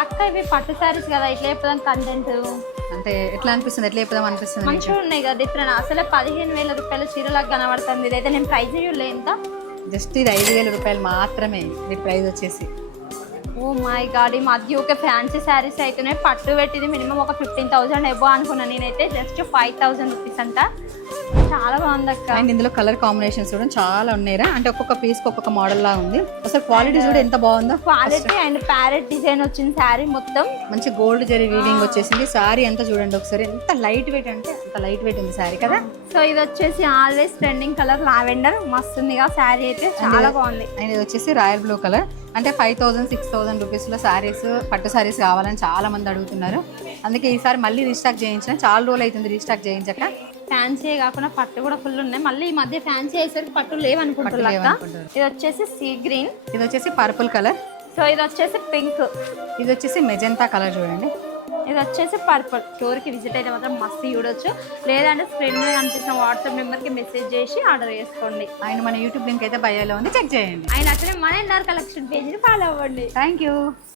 అక్క ఇవి పట్టు శారీస్ కదా, ఇట్లా చెప్దాం కంటెంట్ అంటే ఎట్లా అనిపిస్తుంది, ఎట్లా చెప్దాం అనిపిస్తుంది? మంచిగా ఉన్నాయి కదా, డిఫరెంట్. అసలే 15,000 రూపాయల చీరలకు కనబడుతుంది. ఇదైతే నేను ప్రైజ్ చూడలే ఎంత. జస్ట్ ఇది 5,000 రూపాయలు మాత్రమే వీటి ప్రైస్ వచ్చేసి. ఓ మై గాడ్, ఈ మధ్య ఒక ఫ్యాన్సీ శారీస్ అయితేనే పట్టు పెట్టింది మినిమం ఒక 15,000 ఎబో అనుకున్నాను నేనైతే. జస్ట్ 5,000 రూపీస్ అంట. చాలా బాగుంది అక్క. అండ్ ఇందులో కలర్ కాంబినేషన్స్ కూడా చాలా ఉన్నాయిరా, అంటే ఒక్కొక్క పీస్ ఒక్కొక్క మోడల్ లా ఉంది. అసలు క్వాలిటీ కూడా ఎంత బాగుందో. క్వాలిటీ అండ్ ప్యారెట్ డిజైన్ వచ్చింది శారీ మొత్తం. మంచి గోల్డ్ జరీ వీవింగ్ వచ్చేసింది. శారీ ఎంత చూడండి ఒకసారి, ఎంత లైట్ వెయిట్ అంటే అంత లైట్ వెయిట్ ఉంది శారీ కదా. సో ఇది వచ్చేసి ఆల్వేస్ ట్రెండింగ్ కలర్ లావెండర్, మస్తుందిగా శారీ అయితే, చాలా బాగుంది. అండ్ ఇది వచ్చేసి రాయల్ బ్లూ కలర్. అంటే 5,000 6,000 రూపీస్లో శారీస్, పట్టు శారీస్ కావాలని చాలా మంది అడుగుతున్నారు. అందుకే ఈసారి మళ్ళీ రీస్టాక్ చేయించిన, చాలా రోజులు అవుతుంది రీస్టాక్ చేయించక. ఫ్యాన్సీ కాకుండా పట్టు కూడా ఫుల్ ఉన్నాయి. మళ్ళీ ఈ మధ్య ఫ్యాన్సీ అయ్యేసరికి పట్టు లేవనుకుంటున్నా. ఇది వచ్చేసి సీ గ్రీన్, ఇది వచ్చేసి పర్పుల్ కలర్, సో ఇది వచ్చేసి పింక్, ఇది వచ్చేసి మెజెంతా కలర్ చూడండి, ఇది వచ్చేసి పర్పుల్. స్టోర్కి విజిట్ అయితే మాత్రం మస్తు చూడొచ్చు, లేదంటే స్క్రీన్ మీద కనిపిస్తున్న వాట్సాప్ నెంబర్కి మెసేజ్ చేసి ఆర్డర్ చేసుకోండి. ఆయన మన యూట్యూబ్ లింక్ అయితే బయోలో ఉంది, చెక్ చేయండి. ఆయన అట్లనే మన ఎన్ఆర్ కలెక్షన్ పేజ్ని ఫాలో అవ్వండి. Thank you.